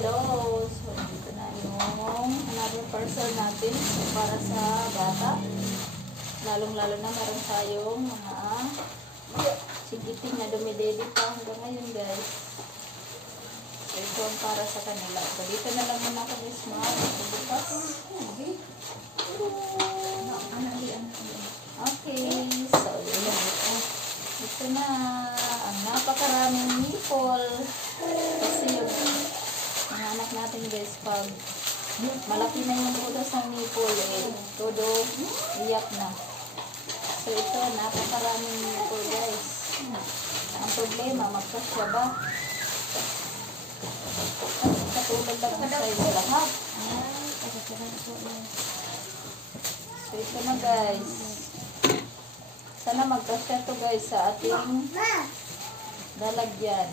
hello. So, dito na yung another parcel natin para sa bata. Lalong-lalo na meron tayong mga sigiting na dumidedi pa hanggang ngayon, guys. So, ito ang para sa kanila. So, dito na lang muna ako, guys, bukas. Okay. So, yun. Ito na ang napakaraming nipple. Kasi yung mga anak natin, guys, pag malaki na yung butas ng nipple, todo iyak na. So ito, napakaraming nipple, guys. Ang problema, magkasya ba? Katulad lang sa size lahat. So ito na, guys. Sana magkasya to, guys, sa ating lalagyan.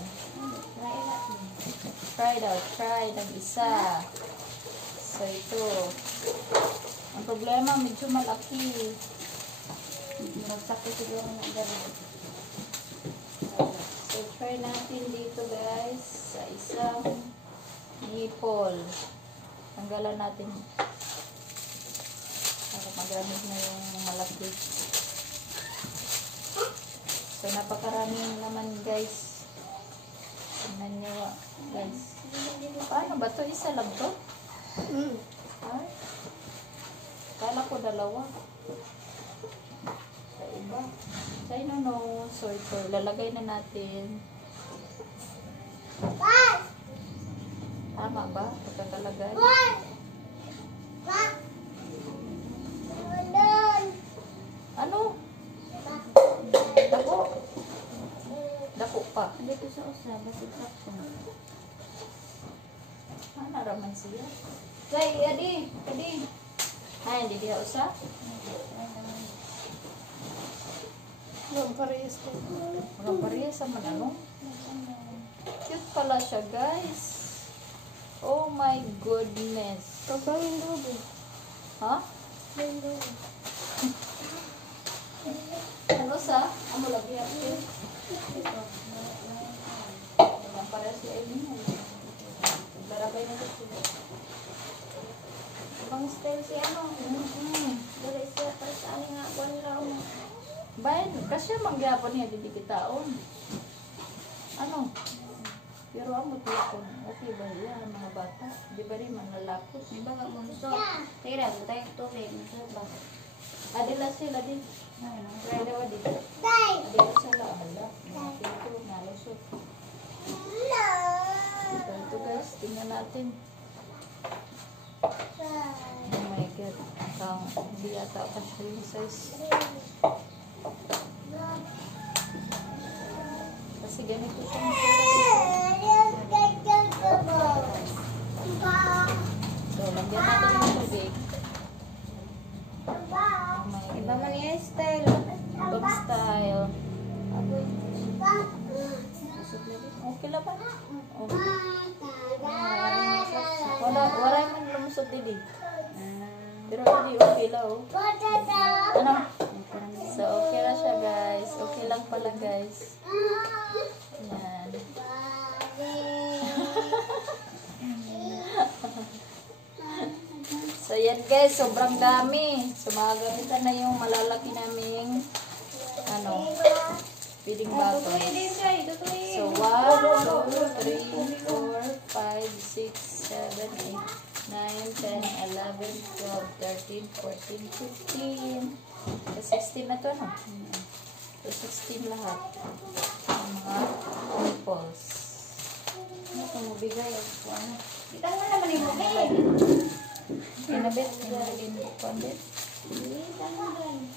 Try daw. Try ng isa. So, ito. Ang problema, medyo malaki. Magsakit siguro ng gano'n. So, try natin dito, guys, sa isang nipple. Tanggalan natin. Para magamit na yung malaki. So, napakaraming naman, guys. Tingnan nyo, guys. Paano ba to? Isa lang to? Ay? Kala ko dalawa. Sa iba. Say no. So, ito. Lalagay na natin. Tama ba? Pagkakalagay. Ano? Dako. Dako pa. Dito sa usa, basig sakto. Mana raman siya? Say, adi. Ay, hindi dia usa. Yung parehas ko. Mga pareha sa manalo. Cute pala siya, guys. Oh my goodness. Pagpawin dobo. Ha? Yung dobo. Ano sa? Amo lagi ate. Ito. Ang pareha si Amy. Darabay na ito. Ibang style si ano. Dali siya para sa aling nga buwan lang. Bayan, kasi mangyapon niya di kitaon. Ano? Pero amo tiyakon. Okay ba yan, mga bata? Di ba rin manlalapot? Di ba nga munso? Tira, tayo tubig. Munso ba? Adila sila din. Ano? Try daw dito. Adila sila. Hala. Mga ito, nalusot. Ito guys, tingnan natin. Oh my god. Hindi yata pa siya yung size. Kasi ganito siya. So, lagyan natin yung tubig. Oh my Iba god. man yung style. Dog style. Aboy. Okay lang ba? Oh. Waray man lumusot dili. Pero hindi okay lang oh. Ano? So okay na siya guys. Okay lang pala guys. Yan. So yan guys, sobrang dami. So magagamitan na yung malalaki naming ano, feeding bottle. So 1, 2, 3, 4, 5, 6, 7, 8, 9, 10, 11, 12, 13, 14, 15. So 16 na to no? So 16 lahat. Ang mga nipples. Ano ito mo bigay? Kita mo naman yung bigay. Kinabit, pinabit. Kita mo naman.